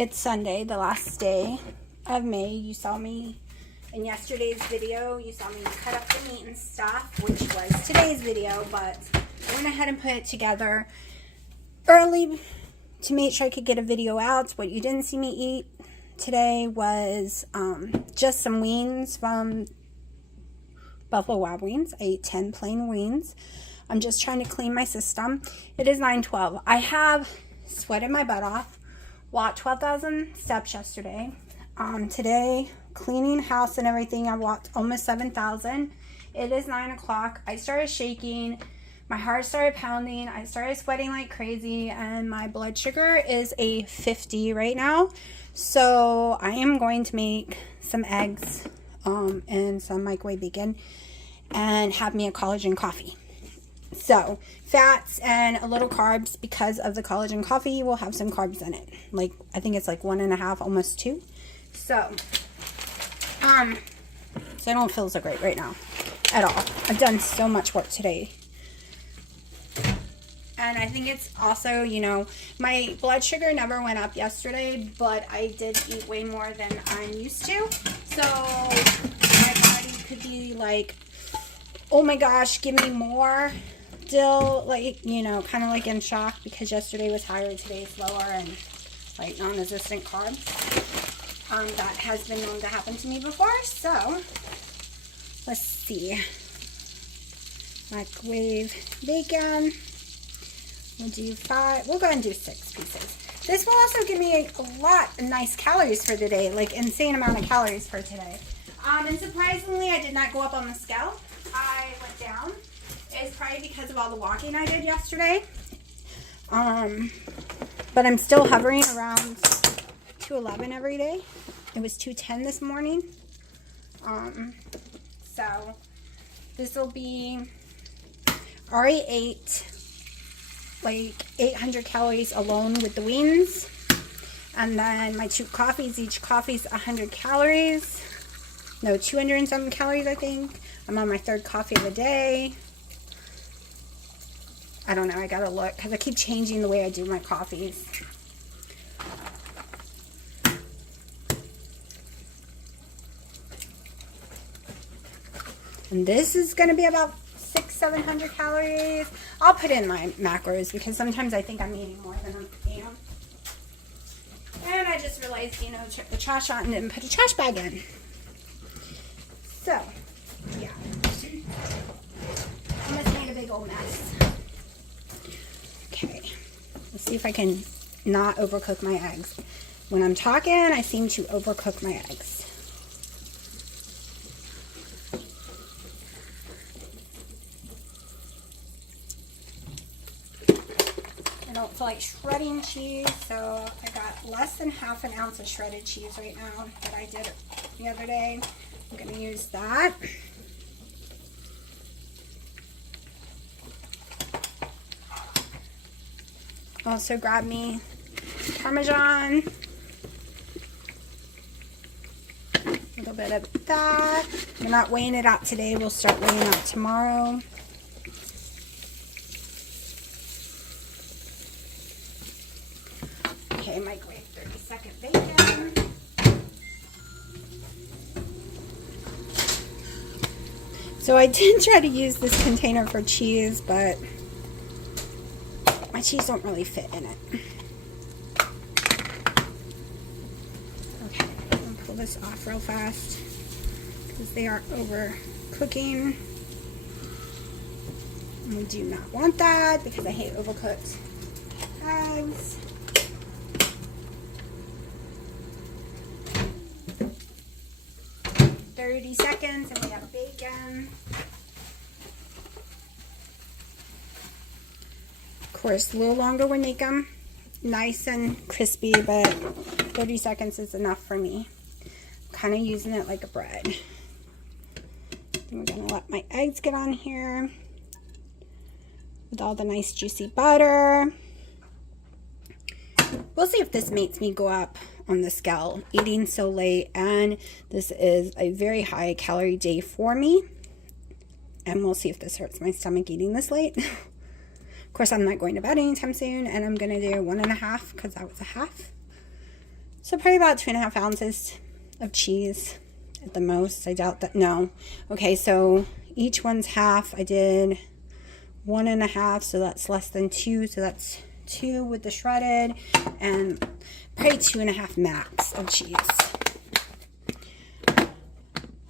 It's Sunday, the last day of May. You saw me in yesterday's video. You saw me cut up the meat and stuff, which was today's video, but I went ahead and put it together early to make sure I could get a video out. What you didn't see me eat today was just some wings from Buffalo Wild Wings. I ate 10 plain wings. I'm just trying to clean my system. It is 9:12. I have sweated my butt off. Walked 12,000 steps yesterday. Today, cleaning house and everything, I walked almost 7,000. It is 9 o'clock. I started shaking. My heart started pounding. I started sweating like crazy, and my blood sugar is a 50 right now. So I am going to make some eggs and some microwave bacon and have me a collagen coffee. So, fats and a little carbs because of the collagen coffee will have some carbs in it. Like, I think it's like 1.5, almost 2. So I don't feel so great right now at all. I've done so much work today. And I think it's also, you know, my blood sugar never went up yesterday, but I did eat way more than I'm used to. So, my body could be like, oh my gosh, give me more. Still, like, you know, kind of like in shock because yesterday was higher, today's lower, and like non-resistant carbs. That has been known to happen to me before. So let's see. Microwave bacon. We'll do 5. We'll go ahead and do 6 pieces. This will also give me a lot of nice calories for today, like insane amount of calories for today. And surprisingly, I did not go up on the scale. I went down. It's probably because of all the walking I did yesterday. But I'm still hovering around 211 every day. It was 210 this morning. So this will be, already ate like 800 calories alone with the wings. And then my 2 coffees, each coffee's 100 calories. No, 200 and something calories, I think. I'm on my 3rd coffee of the day. I don't know, I gotta look because I keep changing the way I do my coffees. And this is gonna be about 600-700 calories. I'll put in my macros because sometimes I think I'm eating more than I am. And I just realized, you know, took the trash out and didn't put a trash bag in. So, yeah. I almost made a big old mess. Okay, let's see if I can not overcook my eggs. When I'm talking, I seem to overcook my eggs. I don't feel like shredding cheese, so I got less than ½ an ounce of shredded cheese right now that I did the other day. I'm going to use that. Also grab me Parmesan, a little bit of that. We're not weighing it out today. We'll start weighing out tomorrow. Okay, microwave 30-second bacon. So I did try to use this container for cheese, but my cheese don't really fit in it. Okay, I'm going to pull this off real fast because they are over cooking. And we do not want that because I hate overcooked eggs. "30 seconds and we have bacon." Of course, a little longer would make them nice and crispy, but 30 seconds is enough for me. I'm kind of using it like a bread. And we're going to let my eggs get on here with all the nice juicy butter. We'll see if this makes me go up on the scale eating so late, and this is a very high calorie day for me, and we'll see if this hurts my stomach eating this late. Of course, I'm not going to bed anytime soon, and I'm going to do 1.5 because that was a half. So probably about 2.5 ounces of cheese at the most. I doubt that. No. Okay, so each one's half. I did 1.5, so that's less than 2. So that's 2 with the shredded, and probably 2.5 max of cheese.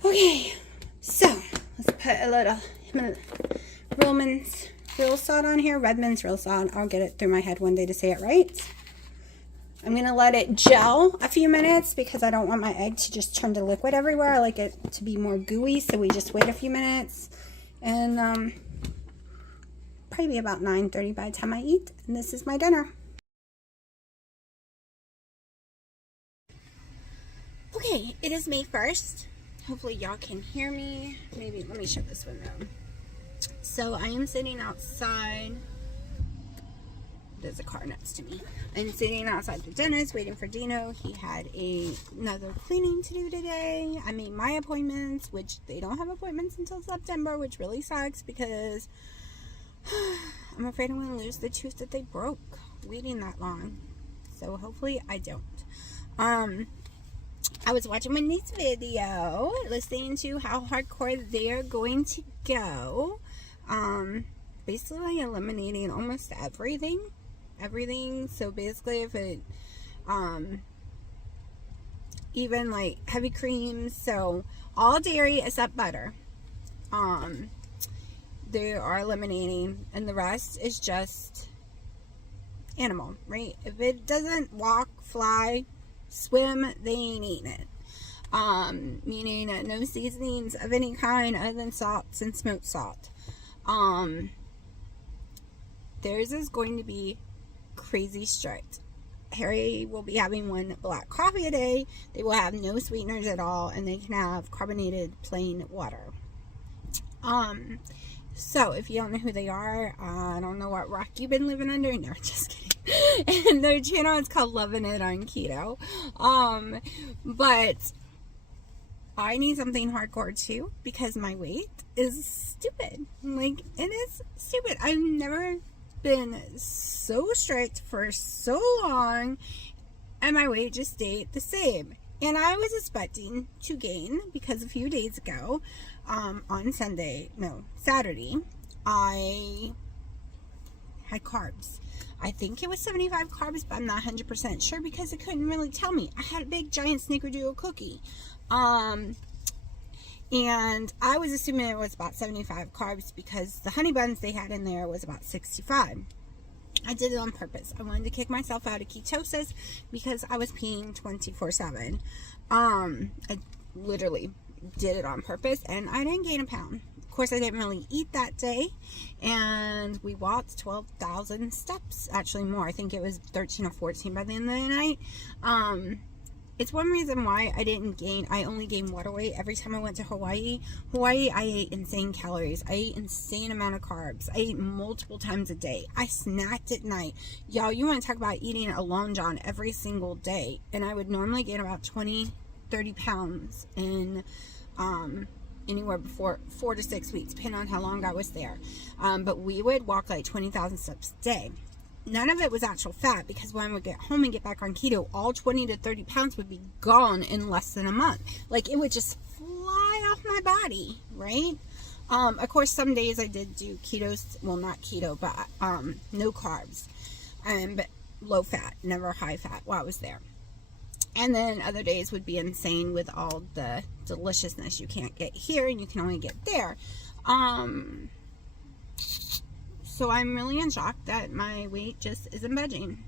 Okay, so let's put a little Hillman's real salt on here. Redmond's real salt. I'll get it through my head one day to say it right. I'm going to let it gel a few minutes because I don't want my egg to just turn to liquid everywhere. I like it to be more gooey, so we just wait a few minutes. And probably about 9:30 by the time I eat. And this is my dinner. Okay, it is May 1st. Hopefully y'all can hear me. Maybe, let me shut this window. So I am sitting outside. There's a car next to me. I'm sitting outside the dentist waiting for Dino. He had another cleaning to do today. I made my appointments, which they don't have appointments until September, which really sucks because I'm afraid I'm going to lose the tooth that they broke waiting that long. So hopefully I don't. I was watching Wendy's video, listening to how hardcore they're going to go. Basically eliminating almost everything. So basically if it, even like heavy creams, so all dairy except butter, they are eliminating, and the rest is just animal, right? If it doesn't walk, fly, swim, they ain't eating it. Meaning no seasonings of any kind other than salts and smoked salt. Theirs is going to be crazy strict. Harry will be having 1 black coffee a day. They will have no sweeteners at all, and they can have carbonated plain water. So if you don't know who they are, I don't know what rock you've been living under. No, just kidding. And their channel is called Loving It on Keto. But I need something hardcore too because my weight is stupid. Like, it is stupid. I've never been so strict for so long, and my weight just stayed the same. And I was expecting to gain because a few days ago, on Saturday, I had carbs. I think it was 75 carbs, but I'm not 100% sure because it couldn't really tell me. I had a big giant snickerdoodle cookie. And I was assuming it was about 75 carbs because the honey buns they had in there was about 65. I did it on purpose. I wanted to kick myself out of ketosis because I was peeing 24/7. I literally did it on purpose, and I didn't gain a pound. Of course, I didn't really eat that day, and we walked 12,000 steps, actually more. I think it was 13 or 14 by the end of the night. It's one reason why I only gained water weight every time I went to Hawaii. I ate insane calories. I ate insane amount of carbs. I ate multiple times a day. I snacked at night. Y'all, you want to talk about eating a Long John every single day. And I would normally gain about 20, 30 pounds in anywhere before 4 to 6 weeks, depending on how long I was there. But we would walk like 20,000 steps a day. None of it was actual fat because when I would get home and get back on keto, all 20 to 30 pounds would be gone in less than a month. Like, it would just fly off my body, right? Of course, some days I did do keto, well, not keto, but no carbs, but low fat, never high fat while I was there. And then other days would be insane with all the deliciousness you can't get here and you can only get there. So I'm really in shock that my weight just isn't budging.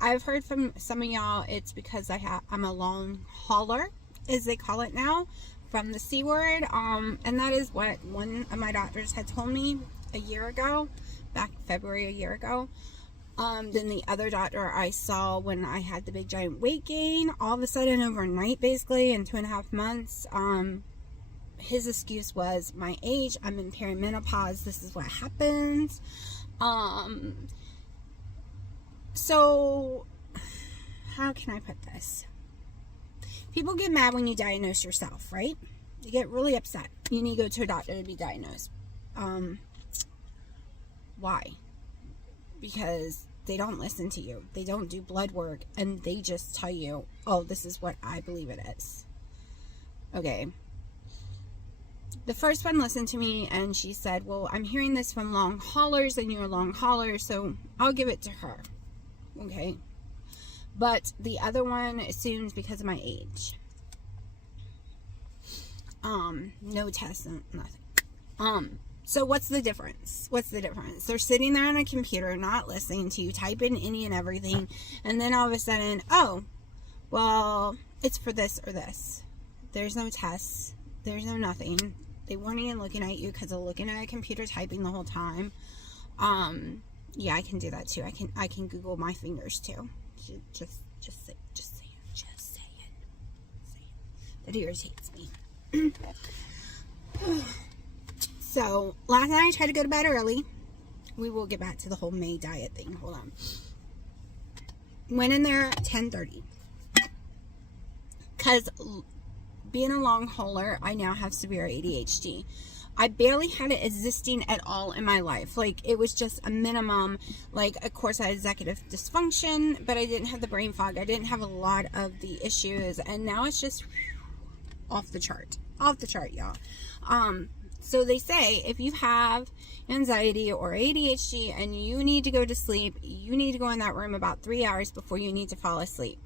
I've heard from some of y'all it's because I'm a long hauler, as they call it now, from the C word. And that is what one of my doctors had told me a year ago, back February a year ago. Then the other doctor I saw when I had the big giant weight gain, all of a sudden overnight, basically in 2.5 months, his excuse was my age. I'm in perimenopause. This is what happens. So how can I put this? People get mad when you diagnose yourself, right? You get really upset. You need to go to a doctor to be diagnosed. Why? Because They don't listen to you. They don't do blood work, and they just tell you, oh, this is what I believe it is. Okay. The first one listened to me, and she said, well, I'm hearing this from long haulers, and you're a long hauler, so I'll give it to her. Okay. But the other one assumes because of my age. No tests, nothing. So what's the difference? What's the difference? They're sitting there on a computer, not listening to you, type in any and everything, and then all of a sudden, oh, well, it's for this or this. There's no tests. There's no nothing. They weren't even looking at you because they're looking at a computer typing the whole time. Yeah, I can do that too. I can Google my fingers too. Just say it. That irritates me. So, last night I tried to go to bed early. We will get back to the whole May diet thing. Hold on. Went in there at 10:30. Because being a long hauler, I now have severe ADHD. I barely had it existing at all in my life. Like, it was just a minimum. Like, of course, I had executive dysfunction, but I didn't have the brain fog. I didn't have a lot of the issues. And now it's just off the chart. Off the chart, y'all. So they say if you have anxiety or ADHD and you need to go to sleep, you need to go in that room about 3 hours before you need to fall asleep.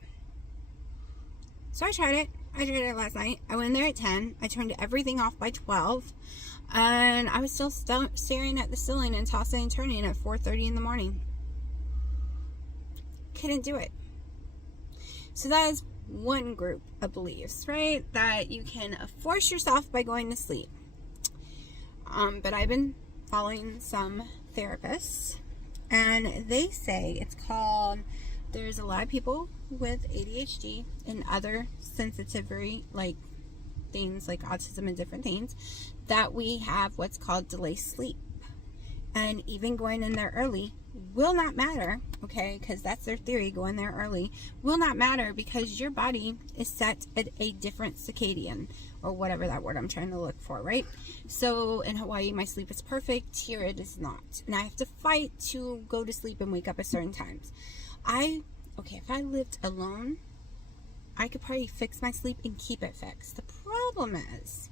So I tried it. I tried it last night. I went in there at 10. I turned everything off by 12. And I was still staring at the ceiling and tossing and turning at 4:30 in the morning. Couldn't do it. So that is one group of beliefs, right? That you can force yourself by going to sleep. But I've been following some therapists, and they say it's called, there's a lot of people with ADHD and other sensitivity, like things like autism and different things, that we have what's called delayed sleep. And even going in there early will not matter, okay, because that's their theory. Going there early will not matter because your body is set at a different circadian, or whatever that word I'm trying to look for, right? So in Hawaii, my sleep is perfect. Here it is not. And I have to fight to go to sleep and wake up at certain times. If I lived alone, I could probably fix my sleep and keep it fixed. The problem is,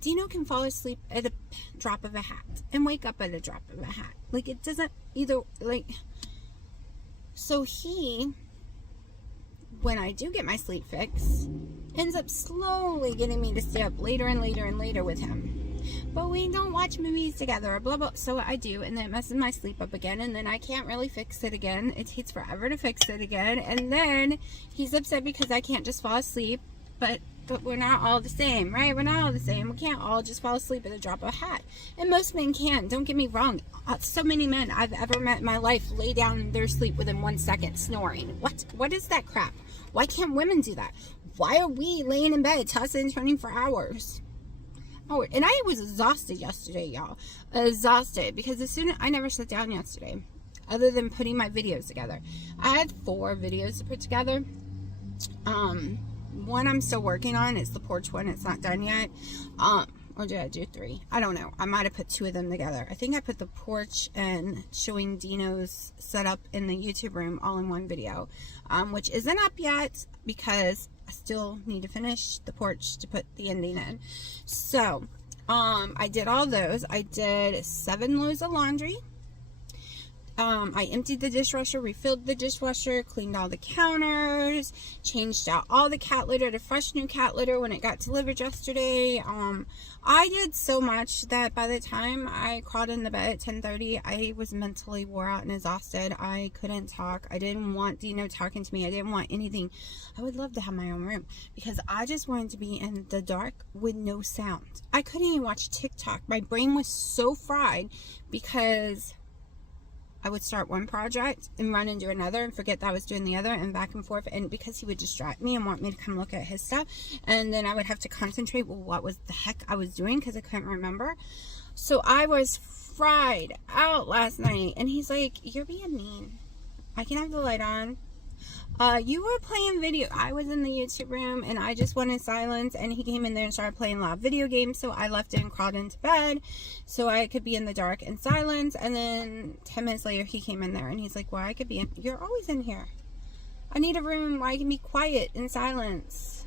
Dino can fall asleep at a drop of a hat and wake up at a drop of a hat. Like, it doesn't either, like, so he, when I do get my sleep fix, ends up slowly getting me to stay up later and later and later with him. But we don't watch movies together or blah blah. So I do, and then it messes my sleep up again, and then I can't really fix it again. It takes forever to fix it again, and then he's upset because I can't just fall asleep. But we're not all the same, right? We're not all the same. We can't all just fall asleep at a drop of a hat. And most men can. Don't get me wrong. So many men I've ever met in my life lay down in their sleep within 1 second snoring. What is that crap? Why can't women do that? Why are we laying in bed tossing and turning for hours? Oh, and I was exhausted yesterday, y'all. Exhausted. Because I never sat down yesterday. Other than putting my videos together. I had 4 videos to put together. One I'm still working on. It's the porch one. It's not done yet. Or did I do 3? I don't know. I might have put 2 of them together. I think I put the porch and showing Dino's setup in the YouTube room all in one video. Which isn't up yet because I still need to finish the porch to put the ending in. So, I did all those. I did 7 loads of laundry. I emptied the dishwasher, refilled the dishwasher, cleaned all the counters, changed out all the cat litter to fresh new cat litter when it got delivered yesterday. I did so much that by the time I crawled in the bed at 10:30, I was mentally wore out and exhausted. I couldn't talk. I didn't want Dino talking to me. I didn't want anything. I would love to have my own room because I just wanted to be in the dark with no sound. I couldn't even watch TikTok. My brain was so fried because I would start one project and run and do another and forget that I was doing the other and back and forth, and because he would distract me and want me to come look at his stuff, and then I would have to concentrate with what was the heck I was doing because I couldn't remember. So I was fried out last night, and he's like, you're being mean. I can have the light on. You were playing video. I was in the YouTube room and I just wanted silence, and he came in there and started playing loud video games, so I left it and crawled into bed so I could be in the dark and silence. And then 10 minutes later he came in there and he's like, well, I could be in. You're always in here. I need a room where I can be quiet in silence.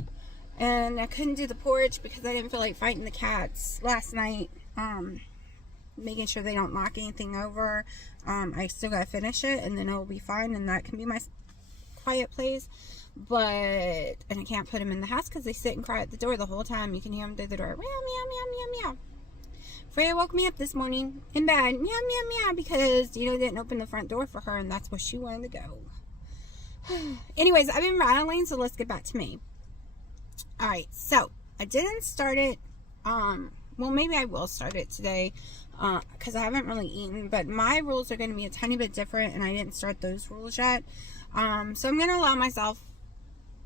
And I couldn't do the porch because I didn't feel like fighting the cats last night. Making sure they don't knock anything over. I still gotta finish it and then it'll be fine, and that can be my quiet place. And I can't put them in the house because they sit and cry at the door the whole time. You can hear them through the door. Meow, meow, meow, meow, meow. Freya woke me up this morning in bed. Meow, meow, meow, because Dino didn't open the front door for her, and that's where she wanted to go. Anyways, I've been rattling, so let's get back to me. Alright, so I didn't start it. Well, maybe I will start it today because I haven't really eaten, but my rules are going to be a tiny bit different, and I didn't start those rules yet. So I'm going to allow myself,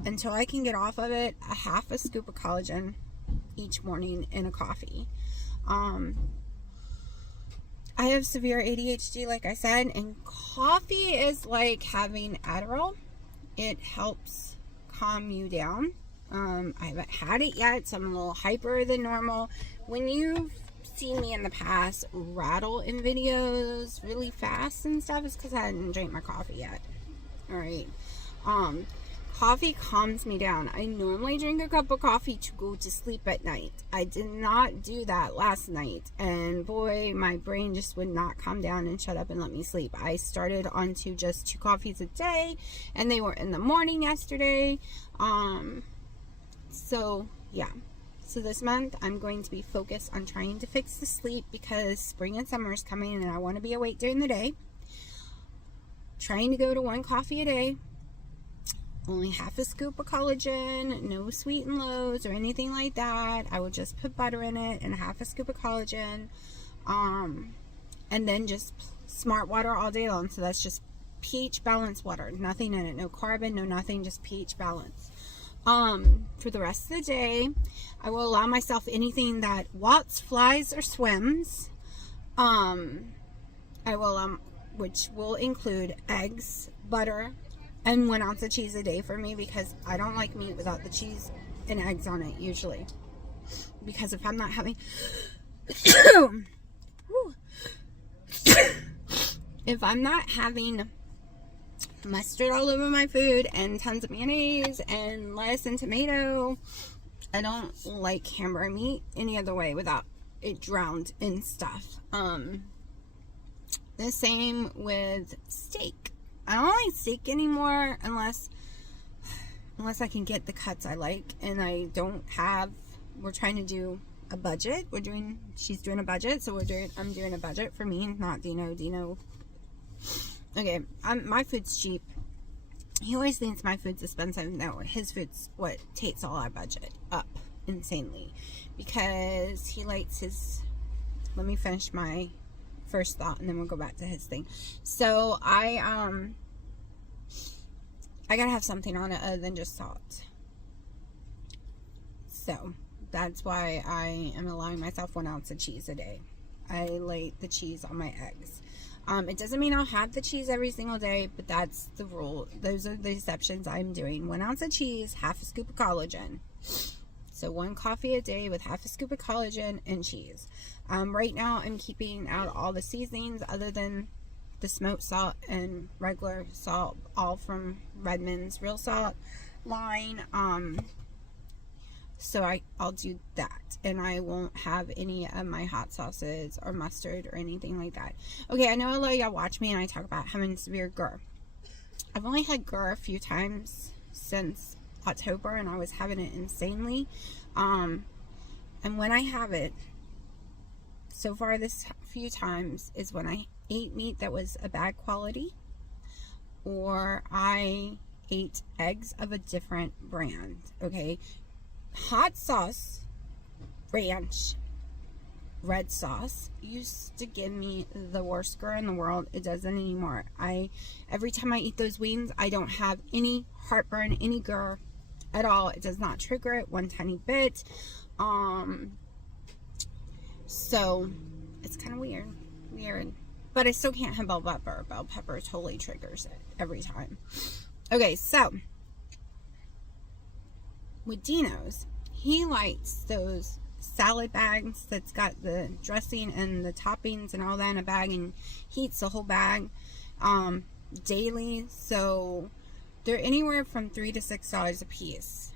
until I can get off of it, a half a scoop of collagen each morning in a coffee. I have severe ADHD, like I said, and coffee is like having Adderall. It helps calm you down. I haven't had it yet, so I'm a little hyper than normal. When you've seen me in the past rattle in videos really fast and stuff, it's because I hadn't drank my coffee yet. Alright. Coffee calms me down. I normally drink a cup of coffee to go to sleep at night. I did not do that last night, and boy, my brain just would not calm down and shut up and let me sleep. I started onto just 2 coffees a day, and they were in the morning yesterday. So yeah, so this month I'm going to be focused on trying to fix the sleep because spring and summer is coming and I want to be awake during the day. Trying to go to 1 coffee a day, only half a scoop of collagen, no sweet and lows or anything like that. I would just put butter in it and half a scoop of collagen, and then just smart water all day long. So that's just pH balanced water, nothing in it, no carbon, no nothing, just pH balance. For the rest of the day, I will allow myself anything that walks, flies, or swims. I will which will include eggs, butter, and 1 ounce of cheese a day for me, because I don't like meat without the cheese and eggs on it usually. Because if I'm not having if I'm not having mustard all over my food and tons of mayonnaise and lettuce and tomato, I don't like hamburger meat any other way without it drowned in stuff. The same with steak. I don't like steak anymore unless I can get the cuts I like, and I don't have. We're trying to do a budget. She's doing a budget, so I'm doing a budget for me, not Dino. Okay, my food's cheap. He always thinks my food's expensive. No, his food's what takes all our budget up insanely, because he likes his. Let me finish my first thought and then we'll go back to his thing. So I gotta have something on it other than just salt. So that's why I am allowing myself 1 ounce of cheese a day. I lay the cheese on my eggs. It doesn't mean I'll have the cheese every single day, but that's the rule. Those are the exceptions I'm doing. 1 ounce of cheese, half a scoop of collagen. So 1 coffee a day with half a scoop of collagen and cheese. Right now I'm keeping out all the seasonings other than the smoked salt and regular salt, all from Redmond's Real Salt line. So I'll do that, and I won't have any of my hot sauces or mustard or anything like that. Okay, I know a lot of y'all watch me and I talk about having severe GER. I've only had GER a few times since October, and I was having it insanely. And when I have it, so far this few times, is when I ate meat that was a bad quality, or I ate eggs of a different brand. Okay, hot sauce, ranch, red sauce used to give me the worst GER in the world. It doesn't anymore. Every time I eat those wings, I don't have any heartburn, any GER at all. It does not trigger it one tiny bit. So it's kind of weird, but I still can't have bell pepper. Bell pepper totally triggers it every time. Okay, so with Dino's, he likes those salad bags that's got the dressing and the toppings and all that in a bag, and he eats the whole bag daily. So they're anywhere from $3 to $6 a piece.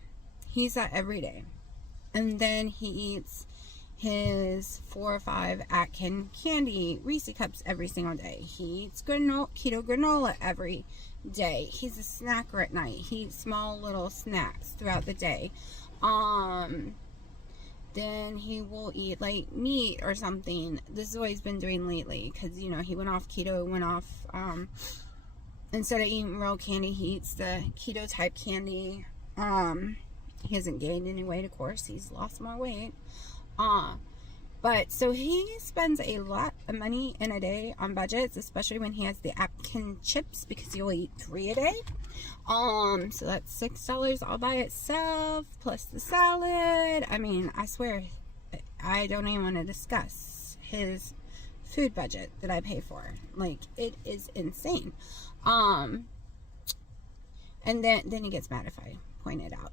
He eats that every day. And then he eats his 4 or 5 Atkin candy Reese cups every single day. He eats keto granola every day. He's a snacker at night. He eats small little snacks throughout the day. Then he will eat like meat or something. This is what he's been doing lately, because you know he went off keto, instead of eating real candy, he eats the keto type candy. He hasn't gained any weight, of course. He's lost more weight. But so he spends a lot of money in a day on budgets, especially when he has the Atkin chips, because he'll eat 3 a day. So that's $6 all by itself, plus the salad. I mean, I swear, I don't even want to discuss his food budget that I pay for. Like, it is insane. And then he gets mad if I point it out,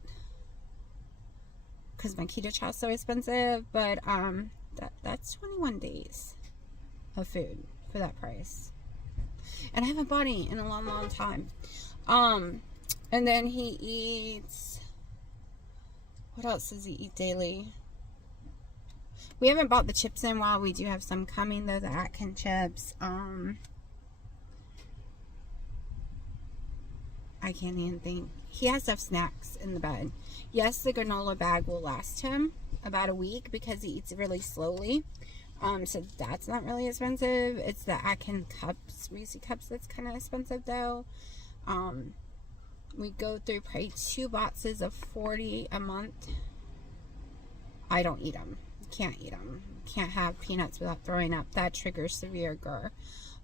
because my keto chow is so expensive. But that's 21 days of food for that price, and I haven't bought any in a long time. And then he eats, what else does he eat daily? We haven't bought the chips in a while. We do have some coming though, the Atkin chips. I can't even think. He has to have snacks in the bed. Yes, the granola bag will last him about a week because he eats really slowly. So that's not really expensive. It's the Atkin cups, Reese cups, that's kind of expensive though. We go through probably 2 boxes of 40 a month. I don't eat them. Can't eat them. Can't have peanuts without throwing up. That triggers severe GER.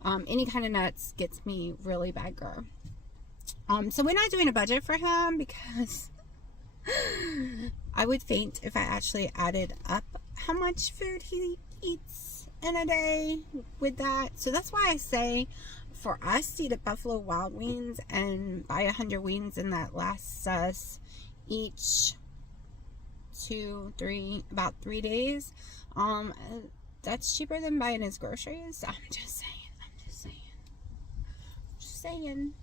Any kind of nuts gets me really bad GER. So we're not doing a budget for him, because I would faint if I actually added up how much food he eats in a day with that. So that's why I say, for us to eat at Buffalo Wild Wings and buy 100 wings, and that lasts us each about 3 days, that's cheaper than buying his groceries. I'm just saying.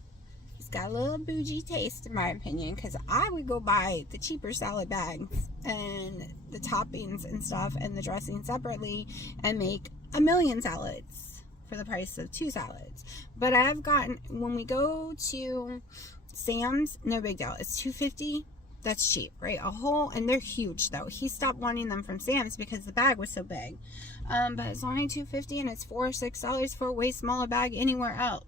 He's got a little bougie taste, in my opinion, because I would go buy the cheaper salad bags and the toppings and stuff and the dressing separately and make a million salads for the price of 2 salads. But I've gotten, when we go to Sam's, no big deal. It's $2.50. That's cheap, right? A whole, and they're huge though. He stopped wanting them from Sam's because the bag was so big. But it's only $2.50, and it's $4 or $6 for a way smaller bag anywhere else.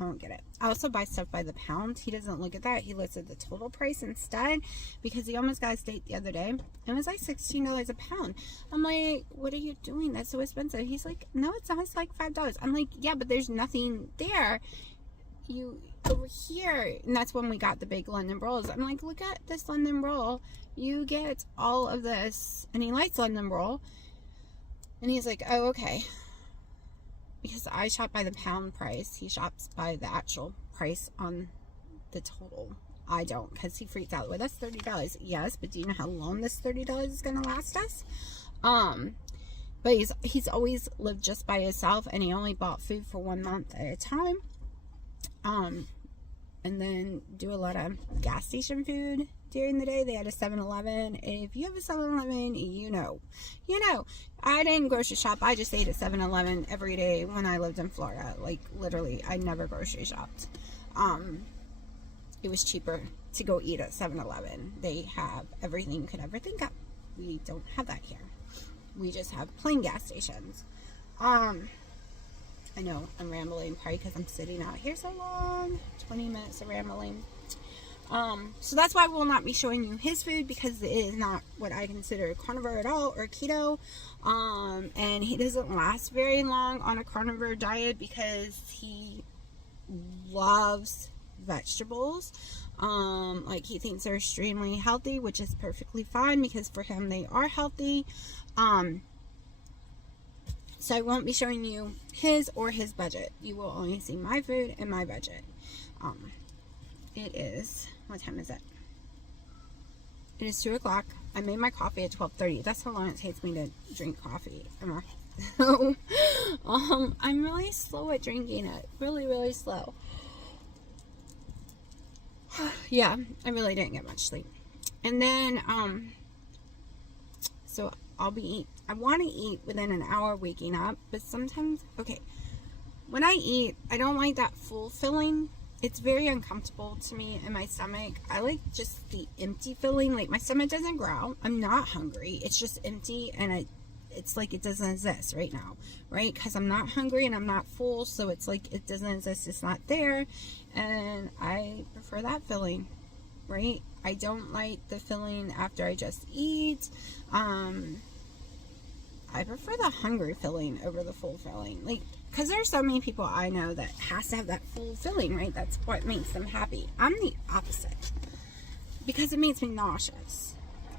I don't get it. I also buy stuff by the pound. He doesn't look at that. He looks at the total price instead, because he almost got a steak the other day. It was like $16 a pound. I'm like, what are you doing? That's so expensive. He's like, no, it's not. It's like $5. I'm like, yeah, but there's nothing there. You over here, and that's when we got the big London rolls. I'm like, look at this London roll. You get all of this, and he likes London roll. And he's like, oh, okay. Because I shop by the pound price. He shops by the actual price on the total. I don't, because he freaks out. Well, that's $30. Yes, but do you know how long this $30 is going to last us? But he's always lived just by himself, and he only bought food for 1 month at a time. And then do a lot of gas station food during the day. They had a 7-Eleven. If you have a 7-Eleven, you know. I didn't grocery shop. I just ate at 7-Eleven every day when I lived in Florida. Like, literally, I never grocery shopped. It was cheaper to go eat at 7-Eleven. They have everything you could ever think of. We don't have that here. We just have plain gas stations. I know I'm rambling, probably because I'm sitting out here so long. 20 minutes of rambling. So that's why we'll not be showing you his food, because it is not what I consider carnivore at all, or keto. And he doesn't last very long on a carnivore diet because he loves vegetables. Like, he thinks they're extremely healthy, which is perfectly fine, because for him they are healthy. So I won't be showing you his or his budget. You will only see my food and my budget. It is, what time is it? It is 2 o'clock. I made my coffee at 12:30. That's how long it takes me to drink coffee. So, I'm really slow at drinking it. Really, really slow. Yeah, I really didn't get much sleep. And then, so I want to eat within an hour waking up, but sometimes, okay, when I eat, I don't like that full filling. It's very uncomfortable to me in my stomach. I like just the empty filling. Like, my stomach doesn't growl. I'm not hungry. It's just empty, and it's like it doesn't exist right now, right? Because I'm not hungry and I'm not full, so it's like it doesn't exist. It's not there, and I prefer that filling, right? I don't like the filling after I just eat. I prefer the hungry filling over the full filling. Like, because there's so many people I know that has to have that full filling, right? That's what makes them happy. I'm the opposite, because it makes me nauseous.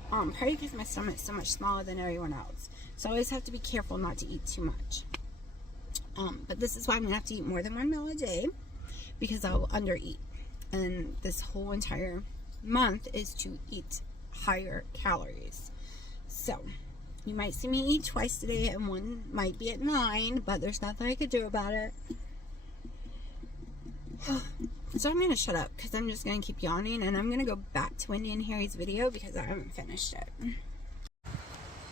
Probably because my stomach's so much smaller than everyone else. So I always have to be careful not to eat too much. But this is why I'm going to have to eat more than 1 meal a day, because I'll undereat. And this whole entire month is to eat higher calories. So you might see me eat twice today, and one might be at 9, but there's nothing I could do about it. So I'm going to shut up, because I'm just going to keep yawning, and I'm going to go back to Wendy and Harry's video, because I haven't finished it.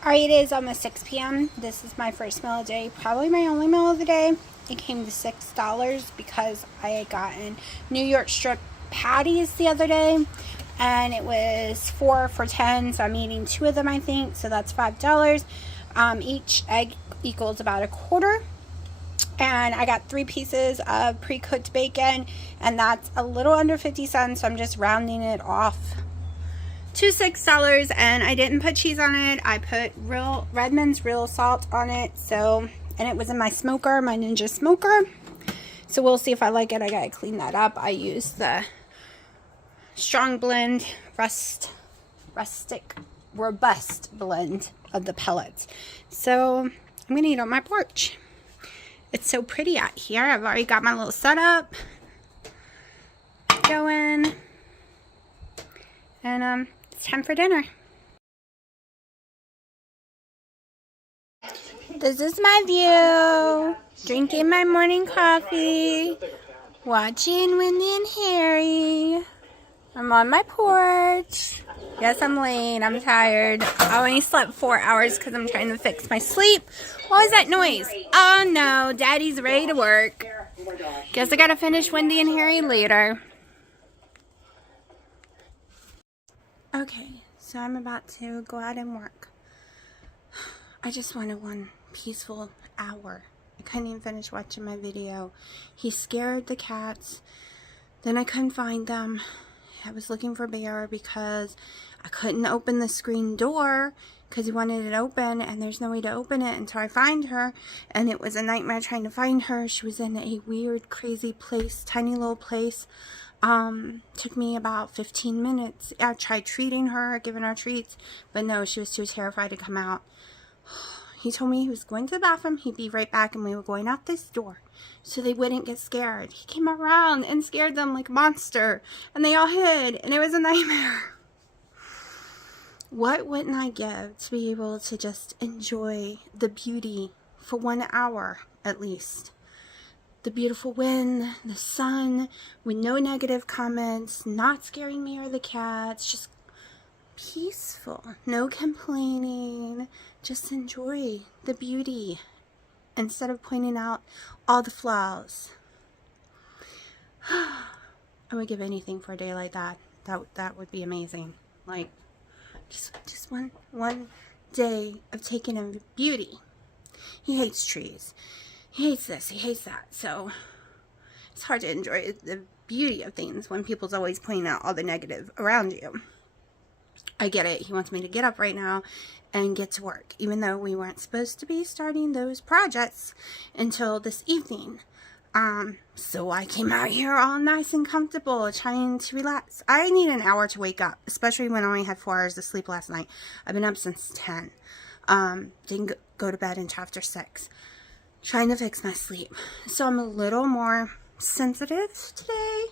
Alright, it is almost 6 p.m. This is my first meal of the day, probably my only meal of the day. It came to $6 because I had gotten New York strip patties the other day, and it was 4 for $10, so I'm eating 2 of them, I think, so that's $5. Each egg equals about a quarter, and I got 3 pieces of pre-cooked bacon, and that's a little under 50 cents, so I'm just rounding it off to $6, and I didn't put cheese on it. I put Redmond's real salt on it, so, and it was in my smoker, my Ninja smoker, so we'll see if I like it. I gotta clean that up. I used the strong blend, robust blend of the pellets. So I'm gonna eat on my porch. It's so pretty out here. I've already got my little setup going, and it's time for dinner. This is my view, drinking my morning coffee, watching Wendy and Harry. I'm on my porch. Yes, I'm late. I'm tired. I only slept 4 hours because I'm trying to fix my sleep. What was that noise? Oh no, Daddy's ready to work. Guess I gotta finish Wendy and Harry later. Okay, so I'm about to go out and work. I just wanted one peaceful hour. I couldn't even finish watching my video. He scared the cats. Then I couldn't find them. I was looking for Bear because I couldn't open the screen door because he wanted it open, and there's no way to open it until I find her, and it was a nightmare trying to find her. She was in a weird, crazy place, tiny little place. Took me about 15 minutes. I tried treating her, giving her treats, but no, she was too terrified to come out. He told me he was going to the bathroom, he'd be right back, and we were going out this door so they wouldn't get scared. He came around and scared them like a monster, and they all hid, and it was a nightmare. What wouldn't I give to be able to just enjoy the beauty for 1 hour at least? The beautiful wind, the sun, with no negative comments, not scaring me or the cats, just peaceful, no complaining, just enjoy the beauty instead of pointing out all the flaws. I would give anything for a day like that. That would be amazing. Like, just one day of taking in beauty. He hates trees. He hates this, he hates that, so it's hard to enjoy the beauty of things when people's always pointing out all the negative around you. I get it. He wants me to get up right now and get to work, even though we weren't supposed to be starting those projects until this evening. So I came out here all nice and comfortable, trying to relax. I need an hour to wake up, especially when I only had 4 hours of sleep last night. I've been up since 10. Didn't go to bed until after 6. trying to fix my sleep. So I'm a little more sensitive today.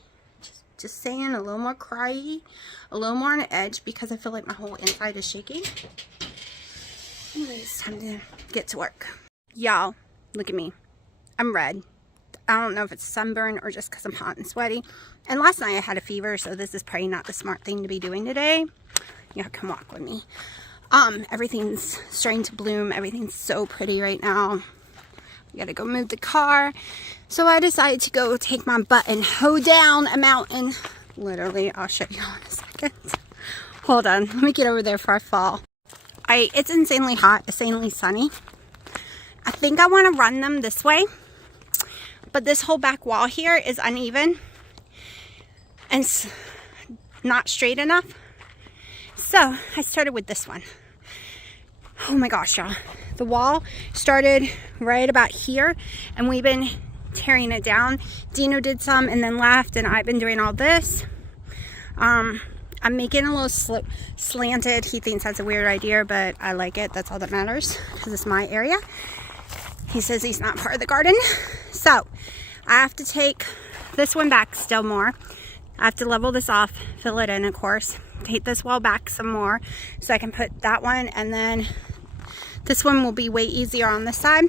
Just saying, a little more cryy, a little more on edge because I feel like my whole inside is shaking. Anyways, it's time to get to work. Y'all, look at me. I'm red. I don't know if it's sunburn or just because I'm hot and sweaty. And last night I had a fever, so this is probably not the smart thing to be doing today. Y'all can walk with me. Everything's starting to bloom. Everything's so pretty right now. We gotta go move the car. So I decided to go take my butt and hoe down a mountain. Literally, I'll show you in a second. Hold on, let me get over there before I fall. It's insanely hot, insanely sunny. I think I want to run them this way, but this whole back wall here is uneven and not straight enough. So I started with this one. Oh my gosh, y'all. The wall started right about here and we've been tearing it down. Dino did some and then left, and I've been doing all this. I'm making a little slanted. He thinks that's a weird idea, but I like it. That's all that matters because it's my area. He says he's not part of the garden. So I have to take this one back still more. I have to level this off, fill it in, of course. Take this wall back some more so I can put that one, and then this one will be way easier on this side.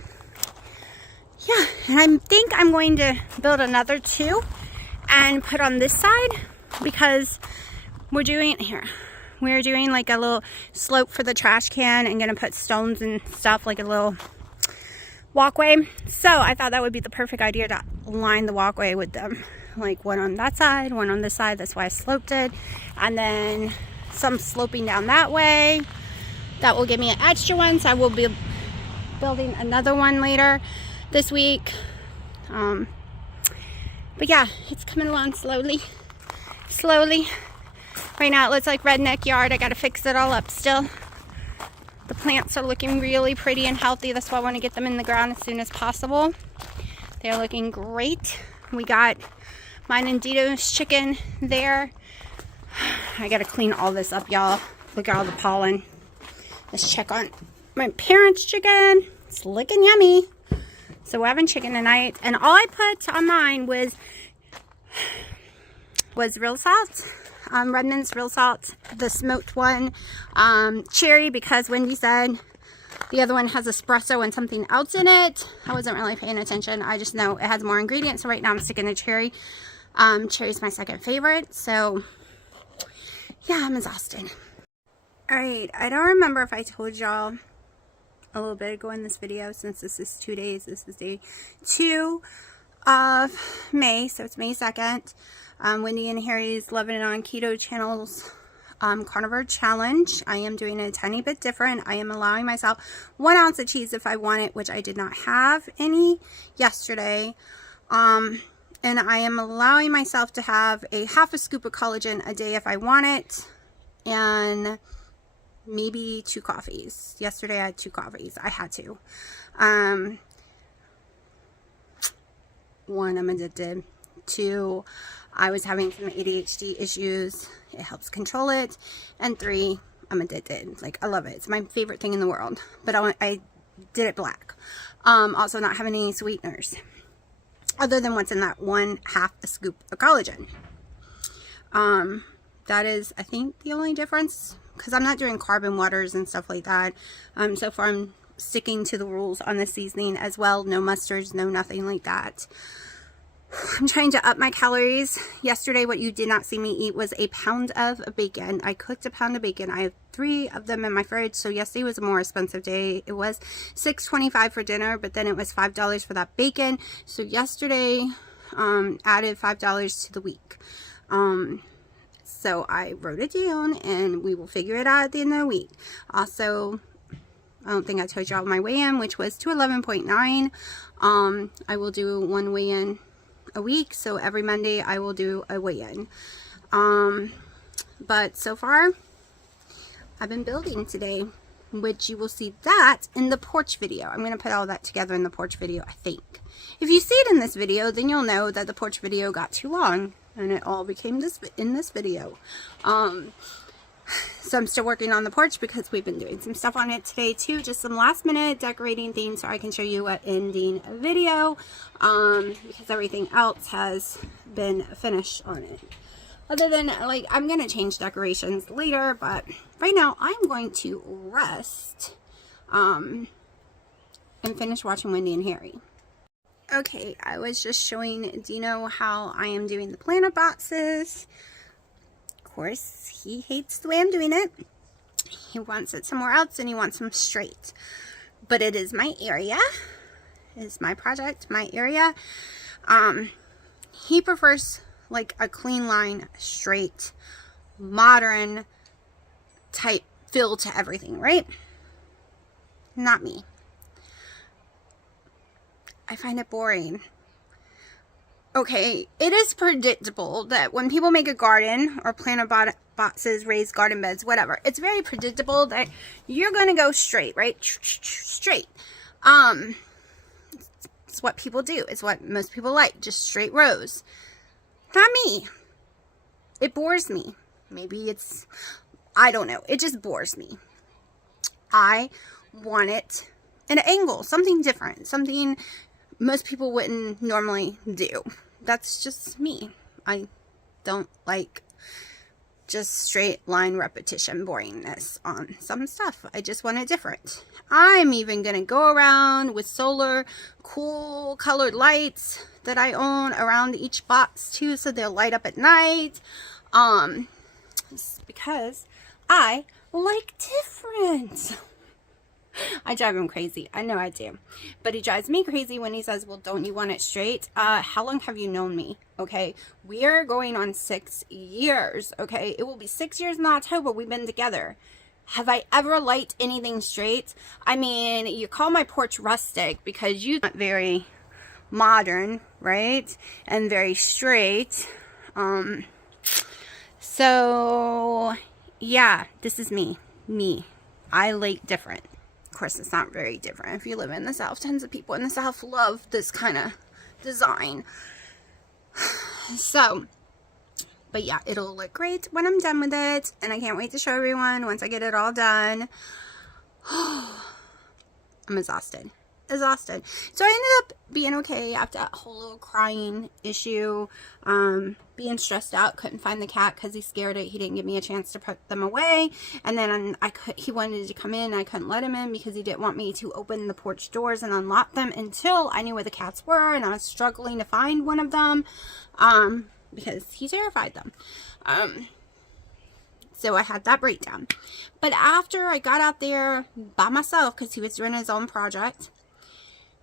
Yeah, and I think I'm going to build another two and put on this side because we're doing like a little slope for the trash can and gonna put stones and stuff, like a little walkway. So I thought that would be the perfect idea to line the walkway with them, like one on that side, one on this side. That's why I sloped it, and then some sloping down that way. That will give me an extra one, so I will be building another one later this week. But yeah, it's coming along slowly. Right now it looks like redneck yard. I gotta fix it all up still. The plants are looking really pretty and healthy. That's why I want to get them in the ground as soon as possible. They're looking great. We got mine and Dito's chicken there. I gotta clean all this up, y'all. Look at all the pollen. Let's check on my parents' chicken. It's looking yummy. So we're having chicken tonight, and all I put on mine was real salt. Redmond's real salt, the smoked one, cherry, because Wendy said the other one has espresso and something else in it. I wasn't really paying attention. I just know it has more ingredients, so right now I'm sticking to cherry. Cherry's my second favorite, so yeah, I'm exhausted. Alright, I don't remember if I told y'all a little bit ago in this video, since this is 2 days. This is day 2 of May, so it's May 2nd. Wendy and Harry's Loving It on Keto channel's Carnivore challenge. I am doing it a tiny bit different. I am allowing myself 1 ounce of cheese if I want it, which I did not have any yesterday. And I am allowing myself to have a half a scoop of collagen a day if I want it, and maybe 2 coffees. Yesterday I had 2 coffees. I had to. 1, I'm addicted. 2, I was having some ADHD issues. It helps control it. And 3, I'm addicted. Like, I love it. It's my favorite thing in the world. But I did it black. Also not having any sweeteners, other than what's in that 1/2 a scoop of collagen. That is, I think, the only difference, because I'm not doing carbon waters and stuff like that. So far I'm sticking to the rules on the seasoning as well. No mustards, no nothing like that. I'm trying to up my calories. Yesterday, what you did not see me eat was a pound of bacon. I cooked a pound of bacon. I have 3 of them in my fridge. So yesterday was a more expensive day. It was $6.25 for dinner, but then it was $5 for that bacon. So yesterday added $5 to the week. So I wrote it down, and we will figure it out at the end of the week. Also, I don't think I told y'all my weigh-in, which was 211.9. I will do 1 weigh-in a week, so every Monday I will do a weigh-in. But so far I've been building today, which you will see that in the porch video. I'm going to put all that together in the porch video, I think. If you see it in this video, then you'll know that the porch video got too long and it all became this in this video. So I'm still working on the porch because we've been doing some stuff on it today too. Just some last minute decorating things so I can show you an ending video. Because everything else has been finished on it. Other than, like, I'm going to change decorations later, but right now I'm going to rest and finish watching Wendy and Harry. Okay, I was just showing Dino how I am doing the planter boxes. Of course, he hates the way I'm doing it. He wants it somewhere else and he wants them straight. But it is my area. It is my project, my area. He prefers like a clean line, straight, modern type feel to everything, right? Not me. I find it boring. Okay, it is predictable that when people make a garden or plant boxes, raise garden beds, whatever, it's very predictable that you're going to go straight, right? Straight. It's what people do. It's what most people like, just straight rows. Not me. It bores me. Maybe it's, I don't know. It just bores me. I want it at an angle, something different, something most people wouldn't normally do. That's just me. I don't like just straight line repetition boringness on some stuff. I just want it different. I'm even going to go around with solar cool colored lights that I own around each box too, so they'll light up at night. Because I like different. I drive him crazy. I know I do. But he drives me crazy when he says, well, don't you want it straight? How long have you known me? Okay. We are going on 6 years. Okay. It will be 6 years in October. We've been together. Have I ever liked anything straight? I mean, you call my porch rustic because you're not very modern, right? And very straight. So yeah, this is me. I like different. Of course, it's not very different if you live in the South. Tons of people in the South love this kind of design. So, but yeah, it'll look great when I'm done with it. And I can't wait to show everyone once I get it all done. I'm exhausted. So I ended up being okay after that whole little crying issue. Being stressed out, couldn't find the cat because he scared it. He didn't give me a chance to put them away. And then he wanted to come in. I couldn't let him in because he didn't want me to open the porch doors and unlock them until I knew where the cats were. And I was struggling to find one of them because he terrified them. So I had that breakdown. But after I got out there by myself because he was doing his own project,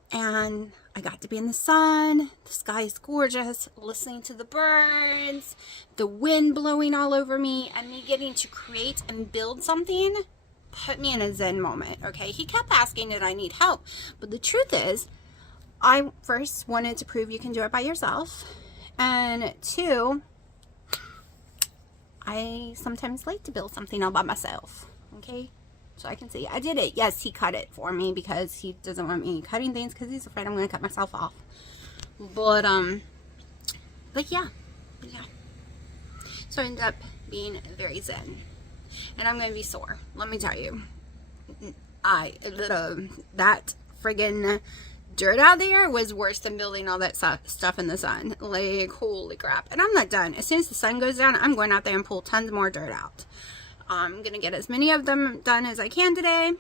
and I got to be in the sun, the sky is gorgeous, listening to the birds, the wind blowing all over me, and me getting to create and build something put me in a zen moment, okay? He kept asking did I need help, but the truth is, I first wanted to prove you can do it by yourself, and two, I sometimes like to build something all by myself, okay? So I can see I did it. Yes, he cut it for me because he doesn't want me cutting things because he's afraid I'm going to cut myself off. But yeah. So I ended up being very zen. And I'm going to be sore. Let me tell you. That friggin' dirt out there was worse than building all that stuff in the sun. Like, holy crap. And I'm not done. As soon as the sun goes down, I'm going out there and pull tons more dirt out. I'm going to get as many of them done as I can today.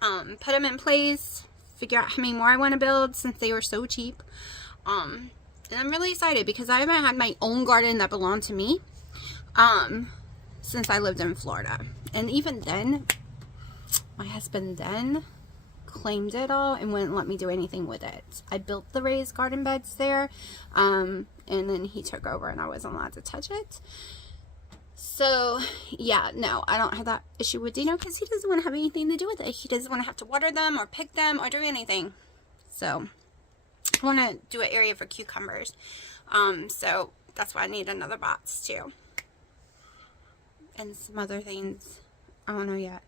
Put them in place. Figure out how many more I want to build since they were so cheap. And I'm really excited because I haven't had my own garden that belonged to me since I lived in Florida. And even then, my husband then claimed it all and wouldn't let me do anything with it. I built the raised garden beds there. And then he took over and I wasn't allowed to touch it. So, yeah, no, I don't have that issue with Dino because he doesn't want to have anything to do with it. He doesn't want to have to water them or pick them or do anything. So, I want to do an area for cucumbers. So, that's why I need another box, too. And some other things. I don't know yet.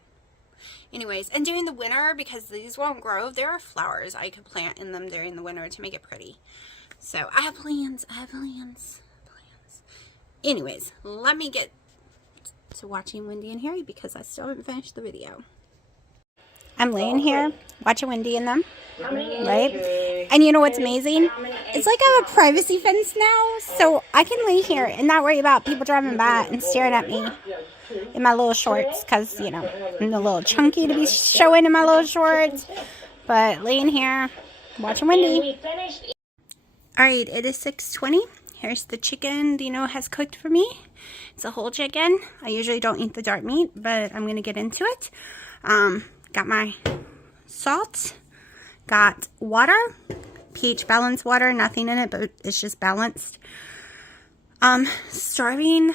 Anyways, and during the winter, because these won't grow, there are flowers I could plant in them during the winter to make it pretty. So, I have plans. Anyways, let me get to watching Wendy and Harry because I still haven't finished the video. I'm laying here watching Wendy and them, right? And you know what's amazing? It's like I have a privacy fence now, so I can lay here and not worry about people driving by and staring at me in my little shorts, because, you know, I'm a little chunky to be showing in my little shorts. But laying here watching Wendy. Alright, it is 6:20. Here's the chicken Dino has cooked for me. It's a whole chicken. I usually don't eat the dark meat, but I'm going to get into it. Got my salt. Got water. pH balanced water. Nothing in it, but it's just balanced. Starving.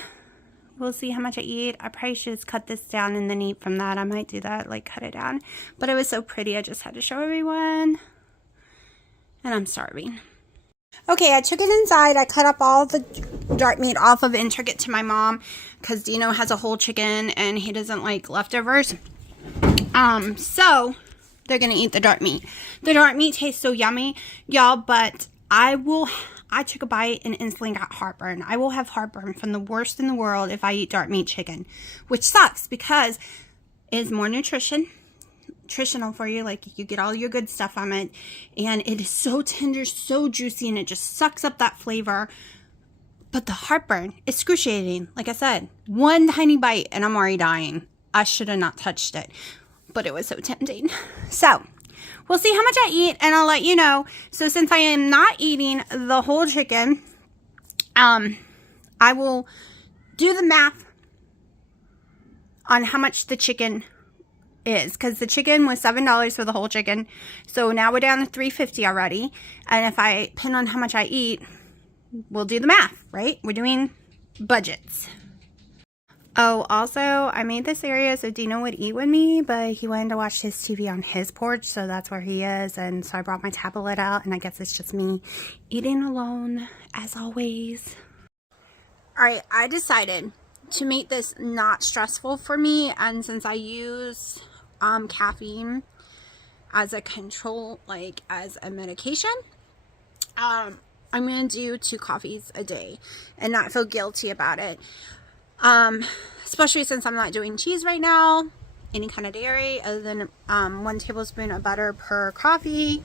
We'll see how much I eat. I probably should just cut this down and then eat from that. I might do that, like cut it down. But it was so pretty, I just had to show everyone. And I'm starving. Okay, I took it inside. I cut up all the dark meat off of it and took it to my mom because Dino has a whole chicken and he doesn't like leftovers. So they're gonna eat the dark meat. The dark meat tastes so yummy, y'all, but I took a bite and instantly got heartburn. I will have heartburn from the worst in the world if I eat dark meat chicken, which sucks because it's more nutritional for you. Like, you get all your good stuff from it, and it is so tender, so juicy, and it just sucks up that flavor. But the heartburn, excruciating. Like I said, one tiny bite and I'm already dying. I should have not touched it, but it was so tempting. So we'll see how much I eat, and I'll let you know. So since I am not eating the whole chicken, I will do the math on how much the chicken is, because the chicken was $7 for the whole chicken. So now we're down to $3.50 already. And if I pin on how much I eat, we'll do the math, right? We're doing budgets. Oh, also, I made this area so Dino would eat with me, but he wanted to watch his TV on his porch, so that's where he is. And so I brought my tablet out, and I guess it's just me eating alone, as always. Alright, I decided to make this not stressful for me, and since I use caffeine as a control, like as a medication, I'm going to do 2 coffees a day and not feel guilty about it. Especially since I'm not doing cheese right now, any kind of dairy other than 1 tablespoon of butter per coffee.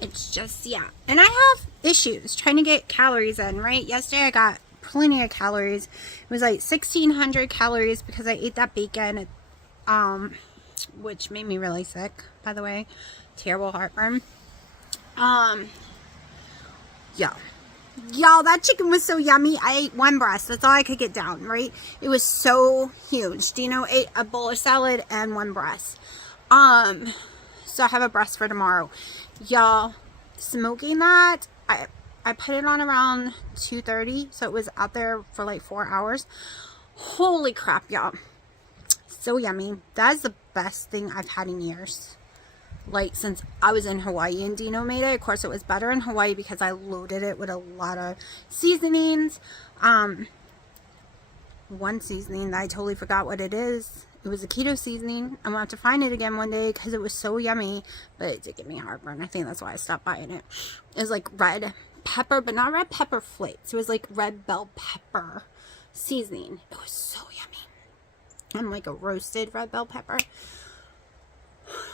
It's just, yeah. And I have issues trying to get calories in, right? Yesterday I got plenty of calories. It was like 1,600 calories because I ate that bacon, which made me really sick, by the way. Terrible heartburn. Yeah. Y'all, that chicken was so yummy. I ate 1 breast. That's all I could get down, right? It was so huge. Dino ate a bowl of salad and 1 breast. So I have a breast for tomorrow. Y'all, smoking that, I put it on around 2:30, so it was out there for like 4 hours. Holy crap, y'all. So yummy. That is the best thing I've had in years. Like, since I was in Hawaii and Dino made it. Of course, it was better in Hawaii because I loaded it with a lot of seasonings. One seasoning that I totally forgot what it is. It was a keto seasoning. I'm going to have to find it again one day because it was so yummy. But it did give me heartburn. I think that's why I stopped buying it. It was like red pepper, but not red pepper flakes. It was like red bell pepper seasoning. It was so yummy. I'm like a roasted red bell pepper.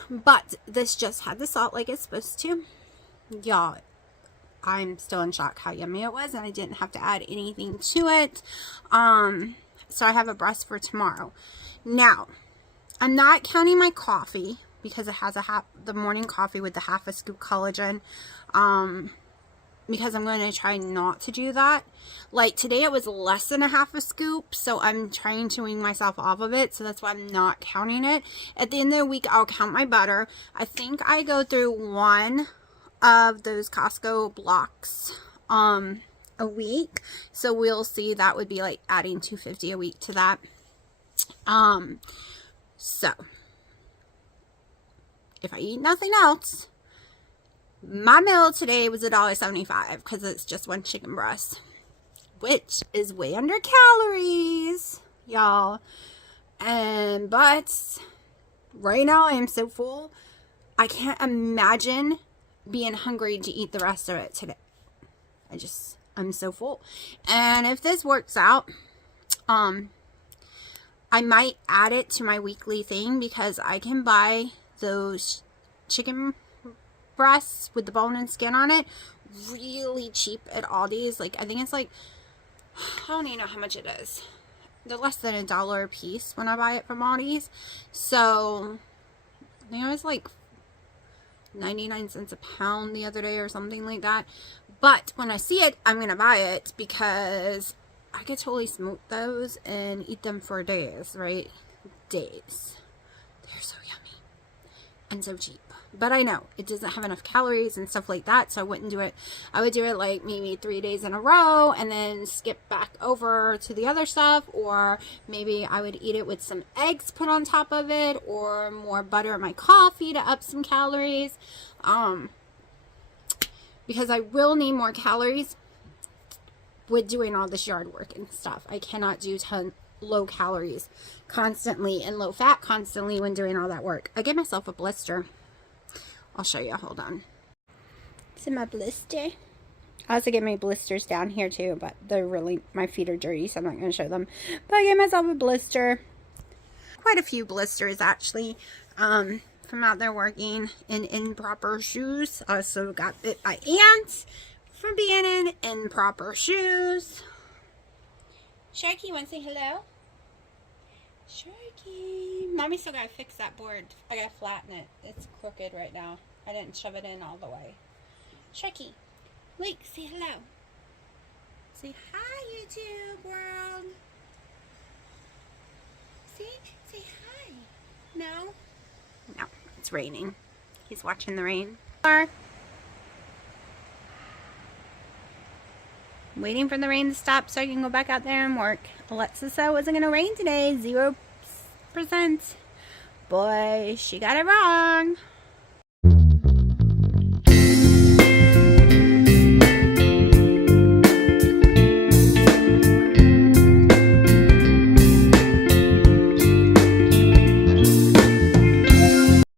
But this just had the salt like it's supposed to. Y'all, I'm still in shock how yummy it was, and I didn't have to add anything to it. So I have a breast for tomorrow. Now, I'm not counting my coffee because it has the morning coffee with the half a scoop collagen. Because I'm going to try not to do that. Like today it was less than a half a scoop, so I'm trying to wean myself off of it, so that's why I'm not counting it. At the end of the week, I'll count my butter. I think I go through 1 of those Costco blocks a week, so we'll see. That would be like adding $2.50 a week to that. So if I eat nothing else, my meal today was $1.75 because it's just 1 chicken breast, which is way under calories, y'all. But right now I am so full, I can't imagine being hungry to eat the rest of it today. I'm so full. And if this works out, I might add it to my weekly thing, because I can buy those chicken breasts with the bone and skin on it really cheap at Aldi's. Like, I think it's like, I don't even know how much it is. They're less than $1 a piece when I buy it from Aldi's. So, I think it was like 99 cents a pound the other day or something like that. But when I see it, I'm going to buy it, because I could totally smoke those and eat them for days, right? Days. They're so yummy and so cheap. But I know it doesn't have enough calories and stuff like that, so I wouldn't do it. I would do it like maybe 3 days in a row and then skip back over to the other stuff, or maybe I would eat it with some eggs put on top of it, or more butter in my coffee to up some calories. Because I will need more calories with doing all this yard work and stuff. I cannot do low calories constantly and low fat constantly when doing all that work. I gave myself a blister. I'll show you. Hold on. It's my blister. I also get my blisters down here too, but they're really, my feet are dirty, so I'm not going to show them. But I gave myself a blister. Quite a few blisters, actually, from out there working in improper shoes. I also got bit by ants from being in improper shoes. Sharky, you want to say hello? Sharky. Mommy still gotta fix that board. I gotta flatten it. It's crooked right now. I didn't shove it in all the way. Sharky, wait, say hello. Say hi, YouTube world. See? Say hi. No? No, it's raining. He's watching the rain. Waiting for the rain to stop so I can go back out there and work. Alexa said it wasn't going to rain today. 0%. Boy, she got it wrong.